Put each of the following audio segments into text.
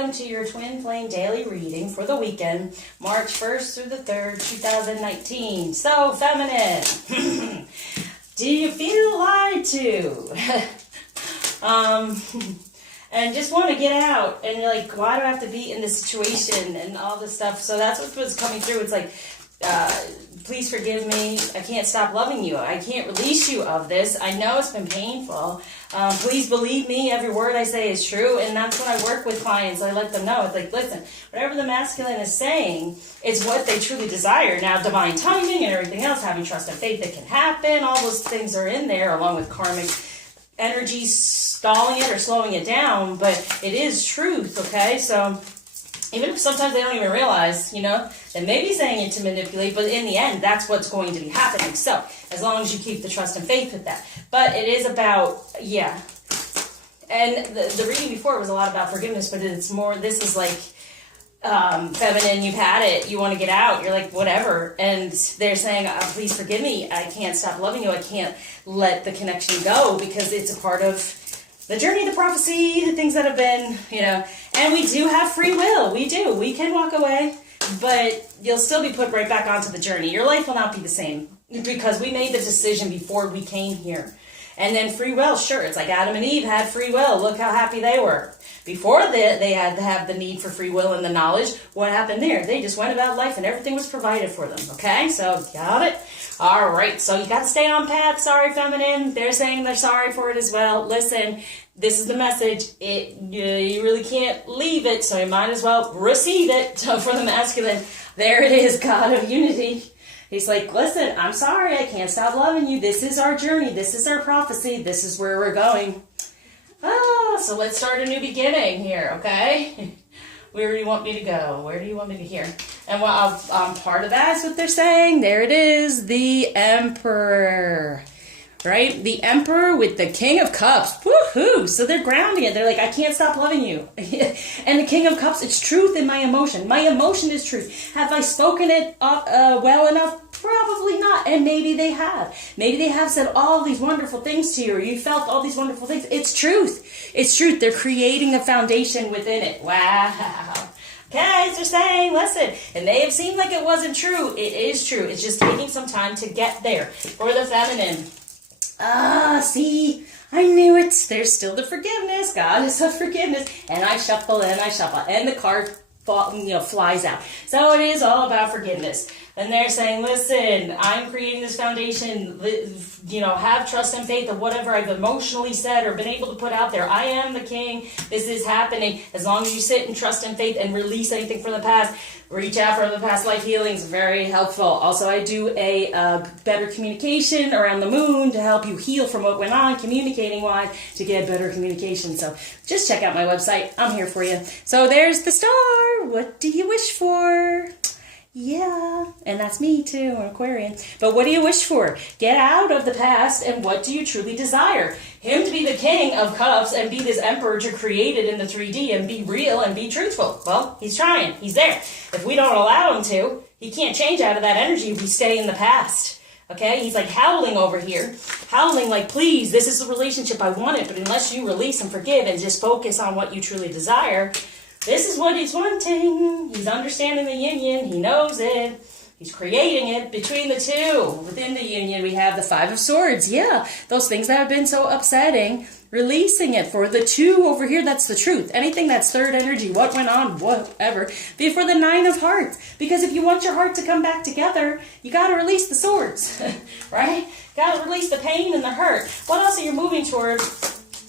welcome to your Twin Flame Daily Reading for the weekend, March 1st through the 3rd, 2019. So, feminine, do you feel lied to? And just want to get out, and you're like, why do I have to be in this situation and all this stuff? So that's what was coming through. It's like, please forgive me. I can't stop loving you. I can't release you of this. I know it's been painful. Please believe me. Every word I say is true. And that's when I work with clients. I let them know. It's like, listen, whatever the masculine is saying is what they truly desire. Now, divine timing and everything else, having trust and faith that can happen, all those things are in there, along with karmic energy stalling it or slowing it down. But it is truth, okay? So even if sometimes they don't even realize, you know, they may be saying it to manipulate, but in the end, that's what's going to be happening. So as long as you keep the trust and faith with that. But it is about, yeah. And the reading before was a lot about forgiveness, but it's more, this is like feminine, you've had it, you want to get out, you're like, whatever. And they're saying, please forgive me, I can't stop loving you, I can't let the connection go because it's a part of the journey, the prophecy, the things that have been, you know, and we do have free will. We do. We can walk away, but you'll still be put right back onto the journey. Your life will not be the same because we made the decision before we came here. And then free will, sure, it's like Adam and Eve had free will. Look how happy they were. Before they had to have the need for free will and the knowledge, what happened there? They just went about life and everything was provided for them, okay? So, got it? All right, so you got to stay on path. Sorry, feminine. They're saying they're sorry for it as well. Listen, this is the message. You really can't leave it, so you might as well receive it. So for the masculine, there it is, God of unity. He's like, listen, I'm sorry, I can't stop loving you. This is our journey. This is our prophecy. This is where we're going. So let's start a new beginning here, okay? Where do you want me to go? Where do you want me to hear? And well, part of that is what they're saying. There it is, the Emperor. Right? The Emperor with the King of Cups. Woohoo! So they're grounding it. They're like, I can't stop loving you. And the King of Cups, it's truth in my emotion. My emotion is truth. Have I spoken it well enough? Probably not. And maybe they have. Maybe they have said all these wonderful things to you, or you felt all these wonderful things. It's truth. It's truth. They're creating a foundation within it. Wow. Okay, they're saying, listen, it may have seemed like it wasn't true. It is true. It's just taking some time to get there. For the feminine. See, I knew it. There's still the forgiveness. God is of forgiveness. And I shuffle and I shuffle. And the card flies out. So it is all about forgiveness. And they're saying, listen, I'm creating this foundation, you know, have trust and faith of whatever I've emotionally said or been able to put out there. I am the king. This is happening. As long as you sit in trust and faith and release anything from the past, reach out for the past life healings, very helpful. Also, I do a better communication around the moon to help you heal from what went on, communicating-wise, to get better communication. So just check out my website. I'm here for you. So there's the star. What do you wish for? Yeah, and that's me too, an Aquarian. But what do you wish for? Get out of the past, and what do you truly desire? Him to be the King of Cups and be this Emperor to create it in the 3D and be real and be truthful. Well, he's trying. He's there. If we don't allow him to, he can't change out of that energy if we stay in the past. Okay? He's like howling over here. Howling like, please, this is the relationship I wanted, but unless you release and forgive and just focus on what you truly desire, this is what he's wanting. He's understanding the union. He knows it. He's creating it between the two. Within the union, we have the Five of Swords. Yeah, those things that have been so upsetting, releasing it. For the two over here, that's the truth. Anything that's third energy, what went on, whatever. Before the Nine of Hearts. Because if you want your heart to come back together, you got to release the swords, right? Got to release the pain and the hurt. What else are you moving toward?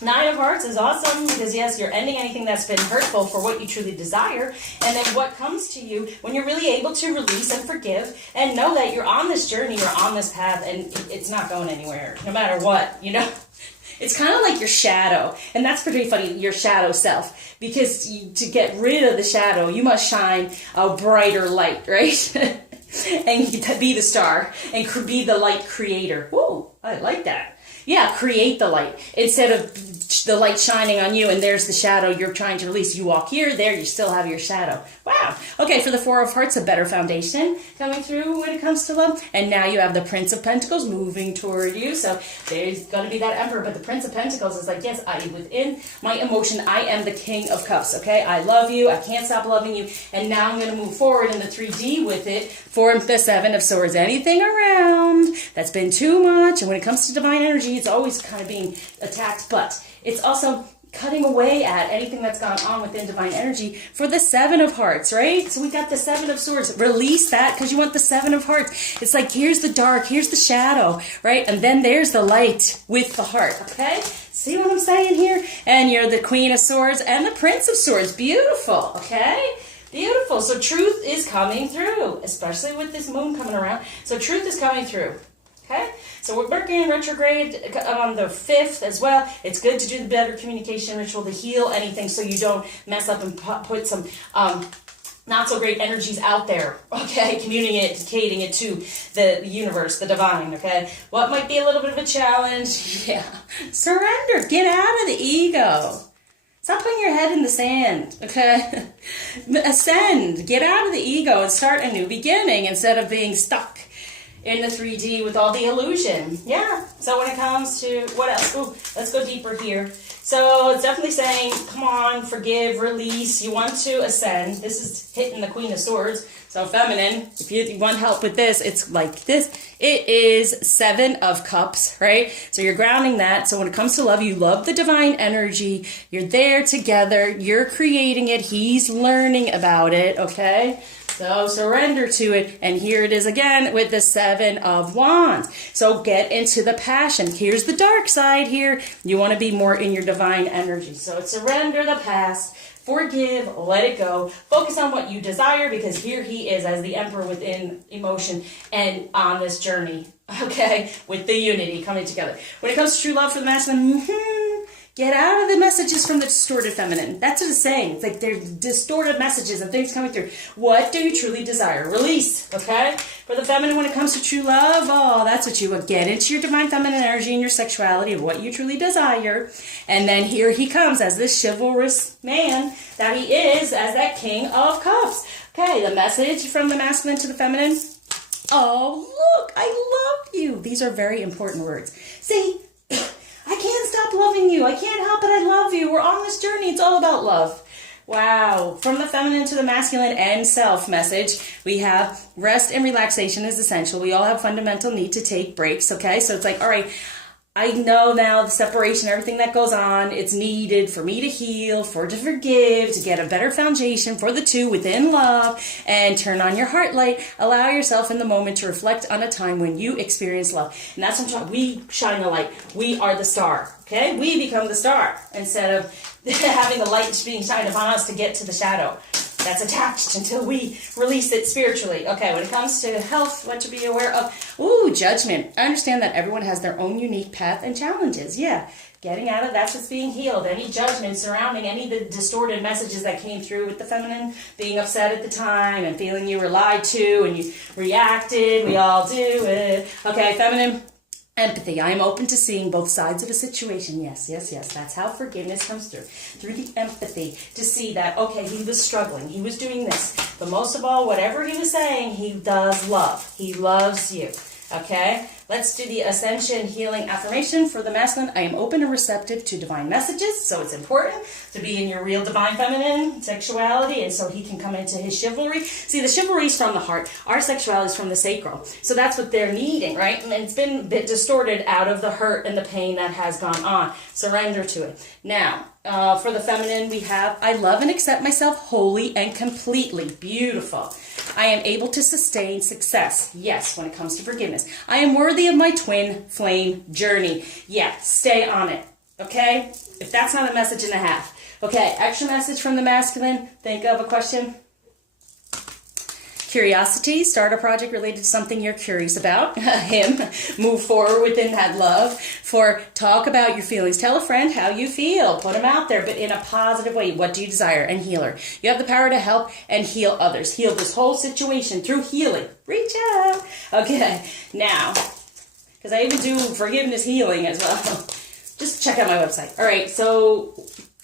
Nine of Hearts is awesome because, yes, you're ending anything that's been hurtful for what you truly desire. And then what comes to you when you're really able to release and forgive and know that you're on this journey, you're on this path, and it's not going anywhere, no matter what, you know? It's kind of like your shadow. And that's pretty funny, your shadow self. Because to get rid of the shadow, you must shine a brighter light, right? And be the star and be the light creator. Whoa, I like that. Yeah, create the light. Instead of the light shining on you and there's the shadow you're trying to release. You walk here, there, you still have your shadow. Wow. down. Okay, for the Four of Hearts, a better foundation coming through when it comes to love. And now you have the Prince of Pentacles moving toward you. So there's going to be that Emperor. But the Prince of Pentacles is like, yes, within my emotion, I am the King of Cups. Okay, I love you. I can't stop loving you. And now I'm going to move forward in the 3D with it for the Seven of Swords. Anything around that's been too much. And when it comes to divine energy, it's always kind of being attacked. But it's also cutting away at anything that's gone on within divine energy for the Seven of Hearts, right? So we got the Seven of Swords. Release that because you want the Seven of Hearts. It's like, here's the dark, here's the shadow, right? And then there's the light with the heart, okay? See what I'm saying here? And you're the Queen of Swords and the Prince of Swords. Beautiful, okay? Beautiful. So truth is coming through, especially with this moon coming around. So truth is coming through. Okay, so we're Mercury in retrograde on the 5th as well. It's good to do the better communication ritual to heal anything so you don't mess up and put some not so great energies out there, okay, communicating it to the universe, the divine, okay. What might be a little bit of a challenge? Yeah, surrender, get out of the ego. Stop putting your head in the sand, okay? Ascend, get out of the ego and start a new beginning instead of being stuck in the 3D with all the illusion. Yeah, so when it comes to, what else? Ooh, let's go deeper here. So it's definitely saying, come on, forgive, release. You want to ascend. This is hitting the Queen of Swords. So feminine, if you want help with this, it's like this. It is Seven of Cups, right? So you're grounding that. So when it comes to love, you love the divine energy. You're there together. You're creating it. He's learning about it, okay? So surrender to it. And here it is again with the Seven of Wands. So get into the passion. Here's the dark side here. You want to be more in your divine energy. So it's surrender the past. Forgive, let it go. Focus on what you desire because here he is as the Emperor within emotion and on this journey, okay, with the unity coming together. When it comes to true love for the masculine, get out of the messages from the distorted feminine. That's what it's saying. It's like there's distorted messages and things coming through. What do you truly desire? Release, okay? For the feminine, when it comes to true love, oh, that's what you would get into your divine feminine energy and your sexuality of what you truly desire. And then here he comes as this chivalrous man that he is, as that King of Cups. Okay, the message from the masculine to the feminine. Oh, look, I love you. These are very important words. See, I can't stop loving you. I can't help it. I love you. We're on this journey. It's all about love. Wow. From the feminine to the masculine and self message, we have rest and relaxation is essential. We all have fundamental need to take breaks, okay? So it's like, all right, I know now the separation, everything that goes on, it's needed for me to heal, to forgive, to get a better foundation for the two within love, and turn on your heart light. Allow yourself in the moment to reflect on a time when you experience love. And that's what I'm talking. We shine the light. We are the star, okay? We become the star instead of having the light being shined upon us to get to the shadow that's attached until we release it spiritually. Okay, when it comes to health, what to be aware of. Ooh, judgment. I understand that everyone has their own unique path and challenges. Yeah, getting out of that's what's being healed. Any judgment surrounding any of the distorted messages that came through with the feminine, being upset at the time and feeling you were lied to and you reacted. We all do it. Okay, feminine. Empathy. I am open to seeing both sides of a situation. Yes, yes, yes. That's how forgiveness comes through the empathy to see that, okay, he was struggling. He was doing this. But most of all, whatever he was saying, he does love. He loves you. Okay? Let's do the Ascension Healing Affirmation for the masculine. I am open and receptive to divine messages, so it's important to be in your real divine feminine sexuality, and so he can come into his chivalry. See, the chivalry is from the heart. Our sexuality is from the sacral. So that's what they're needing, right? And it's been a bit distorted out of the hurt and the pain that has gone on. Surrender to it. Now, for the feminine, we have, I love and accept myself wholly and completely. Beautiful. I am able to sustain success. Yes, when it comes to forgiveness. I am worthy of my twin flame journey. Yeah, stay on it. Okay? If that's not a message and a half. Okay, extra message from the masculine. Think of a question. Curiosity, start a project related to something you're curious about. Him, move forward within that love. For talk about your feelings. Tell a friend how you feel. Put them out there, but in a positive way. What do you desire? And healer. You have the power to help and heal others. Heal this whole situation through healing. Reach out. Okay, now, because I even do forgiveness healing as well. Just check out my website. All right, so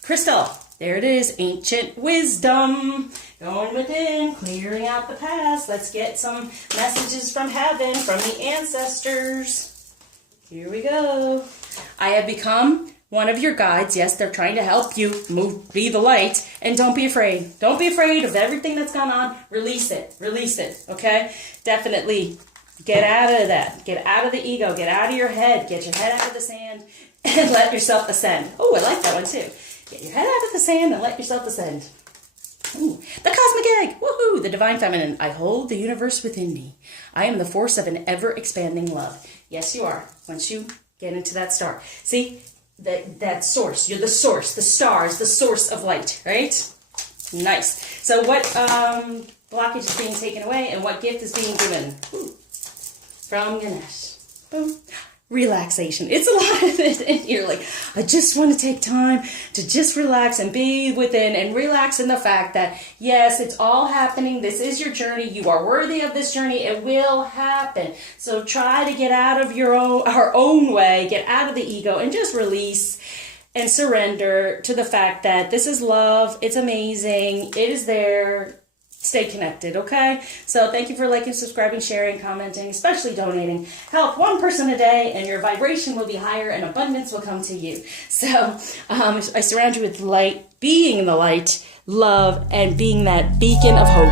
Crystal, There it is, ancient wisdom. Going within, clearing out the past. Let's get some messages from heaven, from the ancestors. Here we go. I have become one of your guides. Yes, they're trying to help you move, be the light. And don't be afraid. Don't be afraid of everything that's gone on. Release it. Release it. Okay? Definitely get out of that. Get out of the ego. Get out of your head. Get your head out of the sand and let yourself ascend. Oh, I like that one too. Get your head out of the sand and let yourself ascend. Ooh, the cosmic egg. Woohoo! The divine feminine. I hold the universe within me. I am the force of an ever-expanding love. Yes, you are. Once you get into that star. See? That source. You're the source. The star is the source of light, right? Nice. So what blockage is being taken away and what gift is being given? Ooh. From Ganesh. Boom. Relaxation. It's a lot of it in here. Like, I just want to take time to just relax and be within and relax in the fact that, yes, it's all happening. This is your journey. You are worthy of this journey. It will happen. So try to get out of our own way, get out of the ego and just release and surrender to the fact that this is love. It's amazing. It is there. Stay connected, okay? So thank you for liking, subscribing, sharing, commenting, especially donating. Help one person a day and your vibration will be higher and abundance will come to you. So I surround you with light, being the light, love, and being that beacon of hope.